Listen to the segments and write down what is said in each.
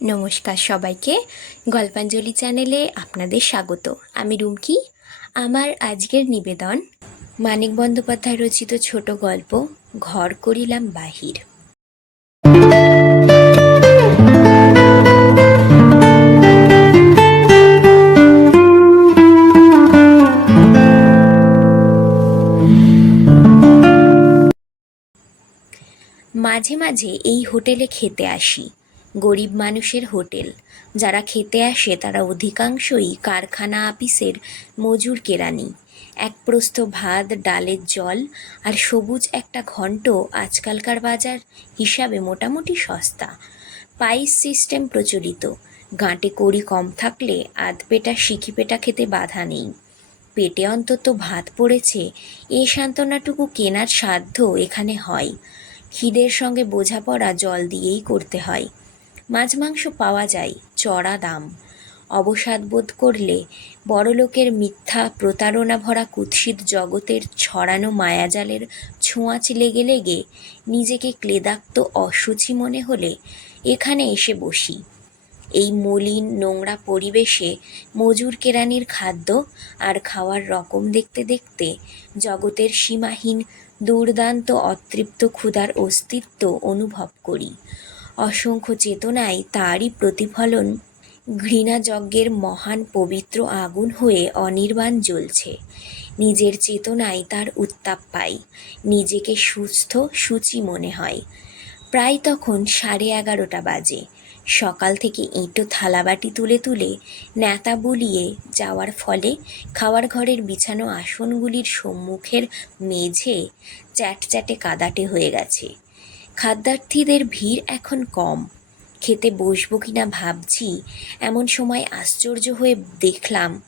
নমস্কার সবাইকে। গল্পাঞ্জলি চ্যানেলে আপনাদের স্বাগত। আমি রুমকি। আমার আজকের নিবেদন, মানিক বন্দ্যোপাধ্যায় রচিত ছোট গল্প, ঘর করিলাম বাহির। মাঝে মাঝে এই হোটেলে খেতে আসি। গরিব মানুষের হোটেল। যারা খেতে আসে, তারা অধিকাংশই কারখানা আপিসের মজুর কেরানি। এক প্রস্থ ভাত, ডালের জল আর সবুজ একটা ঘন্ট আজকালকার বাজার হিসাবে মোটামুটি সস্তা। পাইস সিস্টেম প্রচলিত। গাঁটে কড়ি কম থাকলে আধপেটা সিকিপেটা খেতে বাধা নেই। পেটে অন্তত ভাত পড়েছে, এ সান্ত্বনাটুকু কেনার সাধ্য এখানে হয়। খিদের সঙ্গে বোঝাপড়া জল দিয়েই করতে হয়। মাছ মাংস পাওয়া যায় চড়া দাম। অবসাদ বোধ করলে বড়লোকের মিথ্যা প্রতারণা ভরা কুৎসিত জগতের ছড়ানো মায়াজালের ছোঁয়াচ লেগে লেগে নিজেকে ক্লেদাক্ত অসুচি মনে হলে এখানে এসে বসি। এই মলিন নোংরা পরিবেশে মজুর কেরানির খাদ্য আর খাওয়ার রকম দেখতে দেখতে জগতের সীমাহীন দুর্দান্ত অতৃপ্ত ক্ষুধার অস্তিত্ব অনুভব করি। অসংখ্য চেতনায় তারই প্রতিফলন ঘৃণা যজ্ঞের মহান পবিত্র আগুন হয়ে অনির্বাণ জ্বলছে। নিজের চেতনায় তার উত্তাপ পাই, নিজেকে সুস্থ সূচি মনে হয়। প্রায় তখন সাড়ে এগারোটা বাজে। সকাল থেকে ইঁটো থালাবাটি তুলে তুলে নেতা বুলিয়ে যাওয়ার ফলে খাওয়ার ঘরের বিছানো আসনগুলির সম্মুখের মেঝে চ্যাটচ্যাটে কাদাটে হয়ে গেছে। খাদ্যার্থীদের ভিড় এখন কম। খেতে বসবো কিনা ভাবছি, এমন সময় আশ্চর্য হয়ে দেখলাম,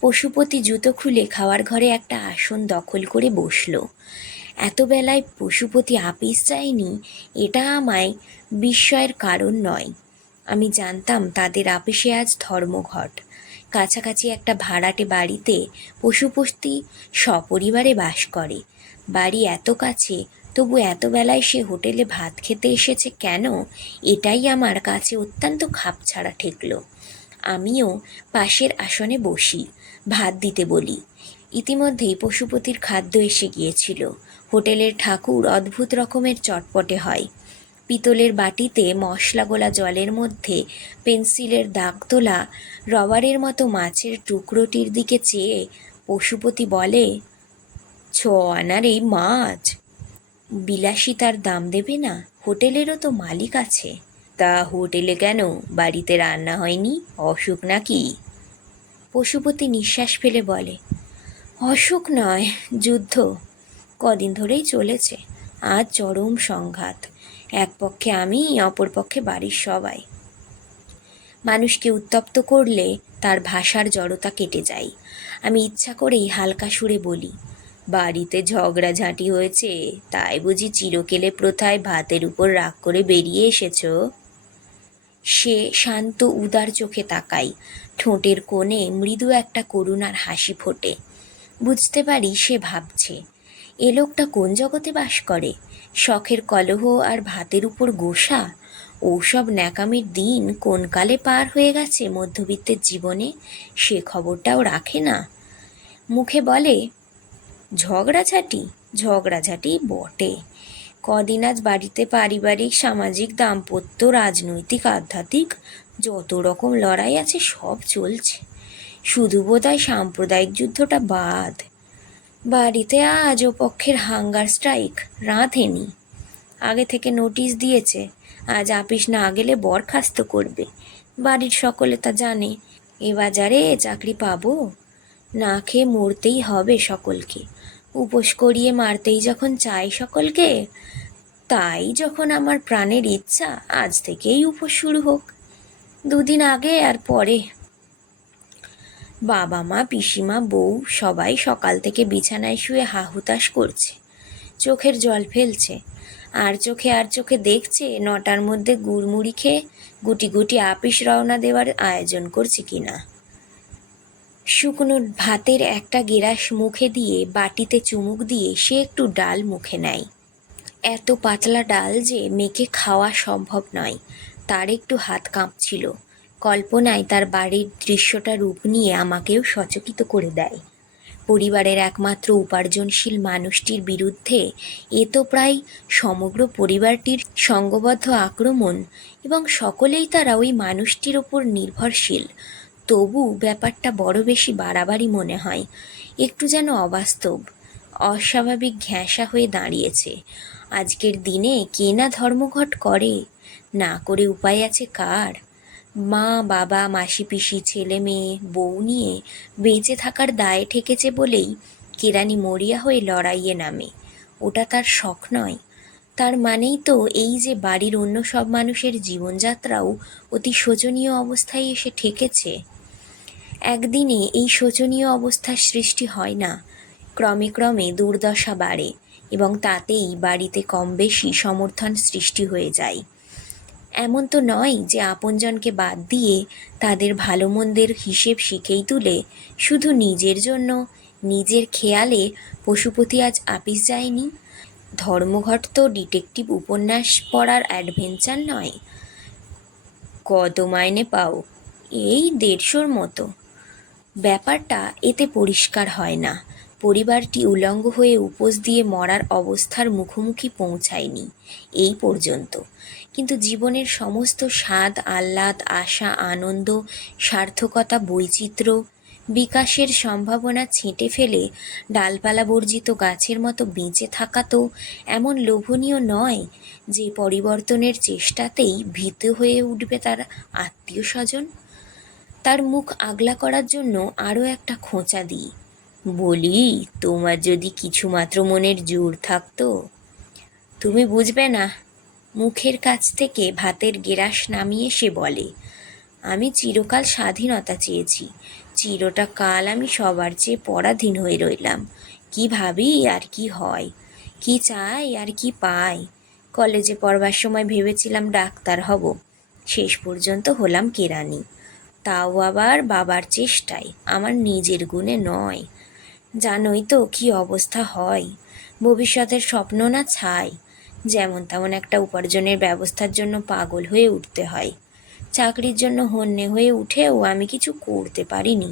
পশুপতি জুতো খুলে খাওয়ার ঘরে একটা আসন দখল করে বসল। এত বেলায় পশুপতি আপিস যায়নি, এটা আমায় বিস্ময়ের কারণ নয়। আমি জানতাম তাদের আপিসে আজ ধর্মঘট। কাছাকাছি একটা ভাড়াটে বাড়িতে পশুপতি সপরিবারে বাস করে। বাড়ি এত কাছে তবু এত বেলায় সে হোটেলে ভাত খেতে এসেছে কেন? এটাই আমার কাছে অত্যন্ত খাপ ছাড়া ঠেকল। আমিও পাশের আসনে বসি, ভাত দিতে বলি। ইতিমধ্যেই পশুপতির খাদ্য এসে গিয়েছিল। হোটেলের ঠাকুর অদ্ভুত রকমের চটপটে হয়। পিতলের বাটিতে মশলা গোলা জলের মধ্যে পেন্সিলের দাগ তোলা, রবারের মতো মাছের টুকরোটির দিকে চেয়ে পশুপতি বলে, ছ আনার এই মাছ। বিলাসিতার দাম দেবে না, হোটেলেরও তো মালিক আছে। তা হোটেলে কেন? বাড়িতে রান্না হয়নি? অসুখ নাকি? পশুপতি নিঃশ্বাস ফেলে বলে, অসুখ নয়, যুদ্ধ। কদিন ধরেই চলেছে, আজ চরম সংঘাত। এক পক্ষে আমি, অপর পক্ষে বাড়ির সবাই। মানুষকে উত্তপ্ত করলে তার ভাষার জড়তা কেটে যায়। আমি ইচ্ছা করেই হালকা সুরে বলি বাড়িতে ঝগড়াঝাঁটি হয়েছে, তাই বুঝি চিরকেলে প্রথায় ভাতের উপর রাগ করে বেরিয়ে এসেছ? সে শান্ত উদার চোখে তাকাই, ঠোঁটের কোণে মৃদু একটা করুণার হাসি ফোটে। বুঝতে পারি সে ভাবছে, এ লোকটা কোন জগতে বাস করে? শখের কলহ আর ভাতের উপর গোসা? ওসব ন্যাকামির দিন কোন কালে পার হয়ে গেছে মধ্যবিত্তের জীবনে? সে খবরটাও রাখে না? মুখে বলে ঝগড়াঝাটি ঝগড়াঝাটি বটে। কদিন আজ বাড়িতে পারিবারিক, সামাজিক, দাম্পত্য, রাজনৈতিক, আধ্যাত্মিক যত রকম লড়াই আছে সব চলছে। শুধু বোধহয় সাম্প্রদায়িক যুদ্ধটা বাদ। বাড়িতে আজ ও পক্ষের হাঙ্গার স্ট্রাইক রাঁধেনি। আগে থেকে নোটিশ দিয়েছে, আজ আপিস না গেলে বরখাস্ত করবে। বাড়ির সকলে তা জানে, এ বাজারে চাকরি পাবো? না খেয়ে মরতেই হবে সকলকে। উপোস করিয়ে মারতেই যখন চাই সকলকে, তাই যখন আমার প্রাণের ইচ্ছা, আজ থেকেই উপোস শুরু হোক। দুদিন আগে আর পরে। বাবা মা, পিসিমা, বউ সবাই সকাল থেকে বিছানায় শুয়ে হাহুতাশ করছে। চোখের জল ফেলছে। আর চোখে আর চোখে দেখছে নটার মধ্যে গুড়মুড়ি খেয়ে গুটি গুটি আপিস রওনা দেওয়ার আয়োজন করছে কিনা। শুকনো ভাতের একটা গেরাস মুখে দিয়ে বাটিতে চুমুক দিয়ে সে একটু ডাল মুখে নেয়। এত পাতলা ডাল যে মেখে খাওয়া সম্ভব নয়। তার একটু হাত কাঁপছিল। কল্পনায় তার বাড়ির দৃশ্যটা রূপ নিয়ে আমাকেও সচকিত করে দেয়। পরিবারের একমাত্র উপার্জনশীল মানুষটির বিরুদ্ধে এ তো প্রায় সমগ্র পরিবারটির সঙ্গবদ্ধ আক্রমণ এবং সকলেই তারা ওই মানুষটির ওপর নির্ভরশীল। তবু ব্যাপারটা বড় বেশি বাড়াবাড়ি মনে হয়। একটু যেন অবাস্তব, অস্বাভাবিক ঘ্যাঁসা হয়ে দাঁড়িয়েছে। আজকের দিনে কে না ধর্মঘট করে? না করে উপায় আছে কার? মা, বাবা, মাসি, পিসি, ছেলে, মেয়ে, বউ নিয়ে বেঁচে থাকার দায়ে ঠেকেছে বলেই কেরানি মরিয়া হয়ে লড়াইয়ে নামে। ওটা তার শখ নয়। তার মানেই তো এই যে বাড়ির অন্য সব মানুষের জীবনযাত্রাও অতি শোচনীয় অবস্থায় এসে ঠেকেছে। একদিনে এই শোচনীয় অবস্থার সৃষ্টি হয় না। ক্রমে ক্রমে দুর্দশা বাড়ে এবং তাতেই বাড়িতে কম বেশি সমর্থন সৃষ্টি হয়ে যায়। এমন তো নয় যে আপনজনকে বাদ দিয়ে তাদের ভালো মন্দের হিসেব শিখেই তুলে, শুধু নিজের জন্য, নিজের খেয়ালে পশুপতি আজ আপিস যায়নি। ধর্মঘট তো ডিটেকটিভ উপন্যাস পড়ার অ্যাডভেঞ্চার নয়। কত মাইনে পাও, এই দেড়শোর মতো। ব্যাপারটা এতে পরিষ্কার হয় না। পরিবারটি উলঙ্গ হয়ে উপোস দিয়ে মরার অবস্থার মুখোমুখি পৌঁছায়নি, এই পর্যন্ত। কিন্তু জীবনের সমস্ত স্বাদ, আহ্লাদ, আশা, আনন্দ, সার্থকতা, বৈচিত্র্য, বিকাশের সম্ভাবনা ছেঁটে ফেলে ডালপালা বর্জিত গাছের মতো বেঁচে থাকা তো এমন লোভনীয় নয় যে পরিবর্তনের চেষ্টাতেই ভীত হয়ে উঠবে তার আত্মীয় স্বজন তার মুখ আগলা করার জন্য আরও একটা খোঁচা দিই। বলি, তোমার যদি কিছুমাত্র মনের জোর থাকতো? তুমি বুঝবে না, মুখের কাছ থেকে ভাতের গেরাস নামিয়ে সে বলে, আমি চিরকাল স্বাধীনতা চেয়েছি। চিরটা কাল আমি সবার চেয়ে পরাধীন হয়ে রইলাম। কি ভাবি আর কি হয়? কি চাই আর কি পাই? কলেজে পড়বার সময় ভেবেছিলাম ডাক্তার হব। শেষ পর্যন্ত হলাম কেরানি। তাও আবার বাবার চেষ্টায়, আমার নিজের গুণে নয়। জানোই তো কি অবস্থা হয়, ভবিষ্যতের স্বপ্ন না ছাই, যেমন তেমন একটা উপার্জনের ব্যবস্থার জন্য পাগল হয়ে উঠতে হয়। চাকরির জন্য হন্যে হয়ে উঠেও আমি কিছু করতে পারিনি।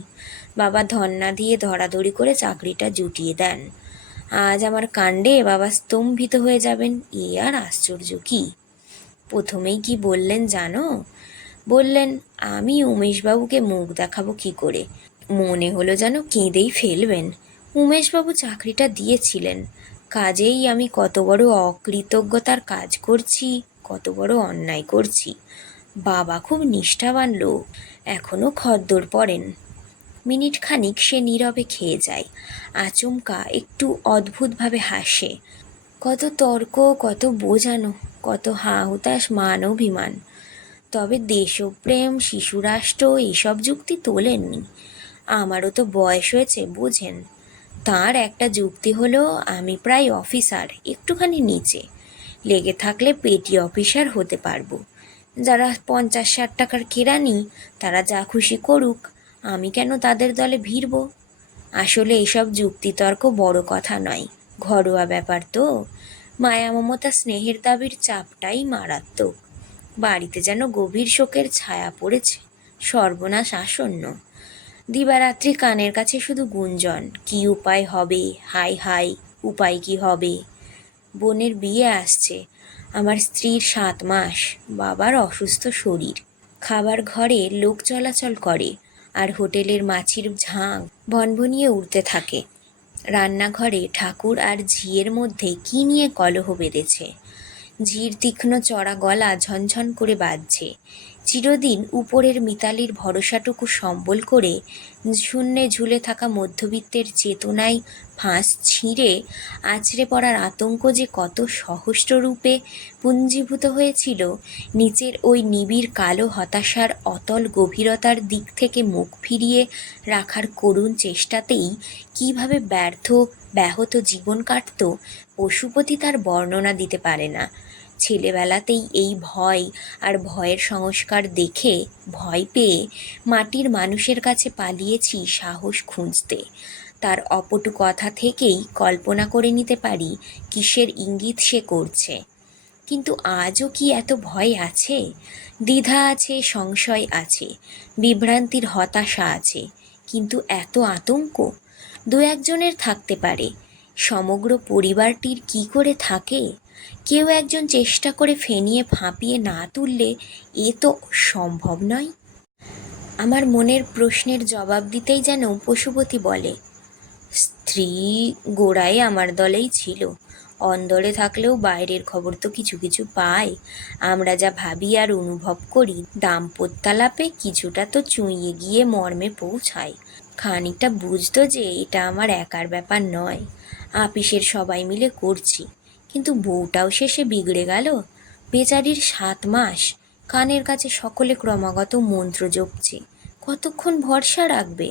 বাবা ধন্না দিয়ে ধরাধরি করে চাকরিটা জুটিয়ে দেন। আজ আমার কাণ্ডে বাবা স্তম্ভিত হয়ে যাবেন, এ আর আশ্চর্য কি? প্রথমেই কি বললেন জানো? বললেন, আমি উমেশবাবুকে মুখ দেখাবো কি করে? মনে হলো যেন কেঁদেই ফেলবেন। উমেশবাবু চাকরিটা দিয়েছিলেন। কাজেই আমি কত বড় অকৃতজ্ঞতার কাজ করছি, কত বড় অন্যায় করছি। বাবা খুব নিষ্ঠাবান লোক এখনও খদ্দর পড়েন। মিনিট খানিক সে নীরবে খেয়ে যায়, আচমকা একটু অদ্ভুতভাবে হাসে। কত তর্ক, কত বোঝানো, কত হা হুতাশ মান অভিমান তবে দেশপ্রেম, শিশুরাষ্ট্র এইসব যুক্তি তোলেননি। আমারও তো বয়স হয়েছে, বোঝেন। তার একটা যুক্তি হলো, আমি প্রায় অফিসার, একটুখানি নিচে। লেগে থাকলে পেটি অফিসার হতে পারব। যারা পঞ্চাশ ষাট টাকার কেরানি, তারা যা খুশি করুক, আমি কেন তাদের দলে ভিড়ব? আসলে এসব যুক্তিতর্ক বড় কথা নয়, ঘরোয়া ব্যাপার তো। মায়া মমতা স্নেহের দাবির চাপটাই মারাত্মক। বাড়িতে যেন গভীর শোকের ছায়া পড়েছে, সর্বনাশ আসন্ন। দিবারাত্রি কানের কাছে শুধু গুঞ্জন, কি উপায় হবে, হাই হাই, উপায় কি হবে? বোনের বিয়ে আসছে, আমার স্ত্রীর সাত মাস, বাবার অসুস্থ শরীর। খাবার ঘরে লোক চলাচল করে, আর হোটেলের মাছির ঝাঁক ভনভনিয়ে উঠতে থাকে। রান্নাঘরে ঠাকুর আর ঝিয়ের মধ্যে কি নিয়ে কলহ বেঁধেছে? ঝির তীক্ষ্ণ চড়া গলা ঝনঝন করে বাজছে। চিরদিন উপরের মিতালির ভরসাটুকু সম্বল করে শূন্যে ঝুলে থাকা মধ্যবিত্তের চেতনায় ফাঁস ছিঁড়ে আছড়ে পড়ার আতঙ্ক যে কত সহস্র রূপে পুঞ্জীভূত হয়েছিল, নিচের ওই নিবিড় কালো হতাশার অতল গভীরতার দিক থেকে মুখ ফিরিয়ে রাখার করুণ চেষ্টাতেই কীভাবে ব্যর্থ, ব্যাহত জীবন কাটত, পশুপতি তার বর্ণনা দিতে পারে না। ছেলেবেলাতেই এই ভয় আর ভয়ের সংস্কার দেখে ভয় পেয়ে মাটির মানুষের কাছে পালিয়েছি সাহস খুঁজতে। তার অপটু কথা থেকেই কল্পনা করে নিতে পারি কিসের ইঙ্গিত সে করছে। কিন্তু আজও কি এত ভয় আছে? দ্বিধা আছে, সংশয় আছে, বিভ্রান্তির হতাশা আছে, কিন্তু এত আতঙ্ক? দু একজনের থাকতে পারে। সমগ্র পরিবারটির কি করে থাকে? কেউ একজন চেষ্টা করে ফেনিয়ে ফাঁপিয়ে না তুললে এ তো সম্ভব নয়। আমার মনের প্রশ্নের জবাব দিতেই যেন পশুপতি বলে, স্ত্রী গোড়ায় আমার দলেই ছিল। অন্দরে থাকলেও বাইরের খবর তো কিছু কিছু পাই আমরা যা ভাবি আর অনুভব করি দাম্পত্যালাপে কিছুটা তো চুঁইয়ে গিয়ে মর্মে পৌঁছায়। খানিকটা বুঝতো যে এটা আমার একার ব্যাপার নয়। আপিসের সবাই মিলে করছি। কিন্তু বউটাও শেষে বিগড়ে গেল। বেচারির সাত মাস, কানের কাছে সকলে ক্রমাগত মন্ত্র জপছে। কতক্ষণ ভরসা রাখবে?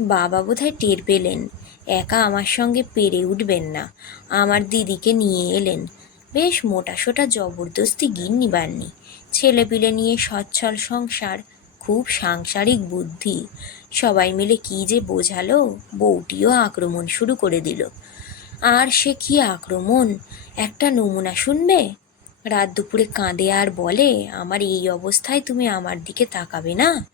বাবা বোধহয় টের পেলেন, একা আমার সঙ্গে পেরে উঠবেন না। আমার দিদিকে নিয়ে এলেন। বেশ মোটা সোটা জবরদস্তি গিন্নি বাননি। ছেলেপিলে নিয়ে সচ্ছল সংসার, খুব সাংসারিক বুদ্ধি। সবাই মিলে কি যে বোঝালো, বউটিও আক্রমণ শুরু করে দিল। আর সে কি আক্রমণ? একটা নমুনা শুনবে? রাত দুপুরে কাঁদে আর বলে, আমার এই অবস্থায় তুমি আমার দিকে তাকাবে না।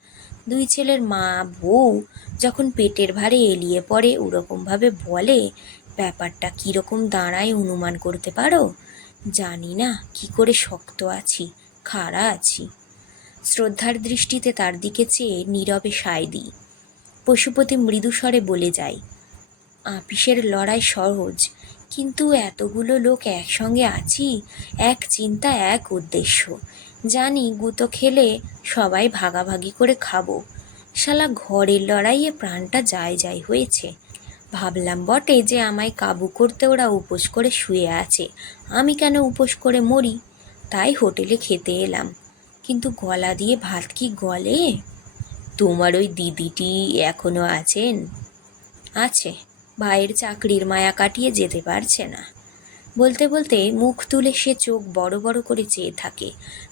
দুই ছেলের মা, বউ যখন পেটের ভারে এলিয়ে পড়ে, ওরকমভাবে বলে, ব্যাপারটা কীরকম দাঁড়ায় অনুমান করতে পারো? জানি না, কি করে শক্ত আছি, খাড়া আছি। শ্রদ্ধার দৃষ্টিতে তার দিকে চেয়ে নীরবে সায় দিই। পশুপতি মৃদুস্বরে বলে যায় আপিসের লড়াই সহজ। কিন্তু এতগুলো লোক একসঙ্গে আছি, এক চিন্তা, এক উদ্দেশ্য। জানি গুতো খেলে সবাই ভাগাভাগি করে খাব। শালা ঘরের লড়াইয়ে প্রাণটা যায় যায় হয়েছে। ভাবলাম, বটে যে আমায় কাবু করতে ওরা উপোস করে শুয়ে আছে। আমি কেন উপোস করে মরি? তাই হোটেলে খেতে এলাম। কিন্তু গলা দিয়ে ভাত কি গলে? তোমার ওই দিদিটি এখনও আছেন? আছে। ভাইয়ের চাকরির মায়া কাটিয়ে যেতে পারছে না। বলতে বলতে মুখ তুলে সে চোখ বড় বড় করে চেয়ে থাকে।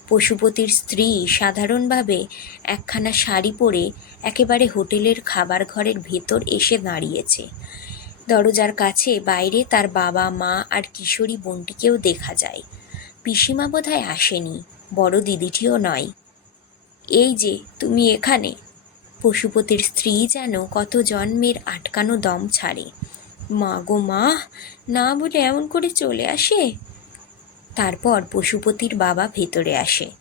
পশুপতির স্ত্রী সাধারণভাবে একখানা শাড়ি পরে একেবারে হোটেলের খাবার ঘরের ভেতর এসে দাঁড়িয়েছে। দরজার কাছে বাইরে তার বাবা, মা আর কিশোরী বোনটিকেও দেখা যায়। পিসিমা বোধহয় আসেনি, বড় দিদিটিও নয়। এই যে, তুমি এখানে? পশুপতির স্ত্রী যেন কত জন্মের আটকানো দম ছাড়ে। মা গো মা, না বলে এমন করে চলে আসে? তারপর পশুপতির বাবা ভেতরে আসে।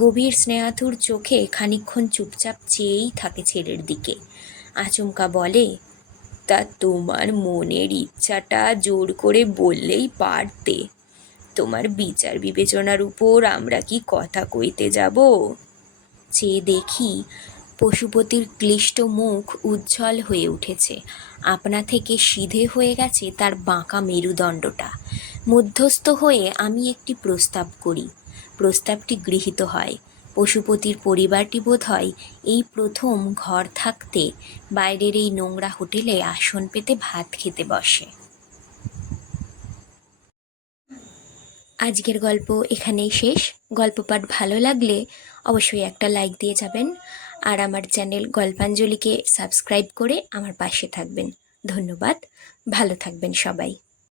গভীর স্নেহাতুর চোখে খানিকক্ষণ চুপচাপ চেয়েই থাকে ছেলের দিকে। আচমকা বলে, তা তোমার মনের ইচ্ছাটা জোর করে বললেই পারতে। তোমার বিচার বিবেচনার উপর আমরা কি কথা কইতে যাব? চেয়ে দেখি পশুপতির ক্লিষ্ট মুখ উজ্জ্বল হয়ে উঠেছে। আপনা থেকে সিধে হয়ে গেছে তার বাঁকা মেরুদণ্ডটা। মধ্যস্থ হয়ে আমি একটি প্রস্তাব করি। প্রস্তাবটি গৃহীত হয়। পশুপতির পরিবারটি বোধ হয় এই প্রথম ঘর থাকতে বাইরের এই নোংরা হোটেলে আসন পেতে ভাত খেতে বসে। আজকের গল্প এখানেই শেষ। গল্প পাঠ ভালো লাগলে অবশ্যই একটা লাইক দিয়ে যাবেন। আর আমার চ্যানেল গল্পাঞ্জলিকে সাবস্ক্রাইব করে আমার পাশে থাকবেন। ধন্যবাদ। ভালো থাকবেন সবাই।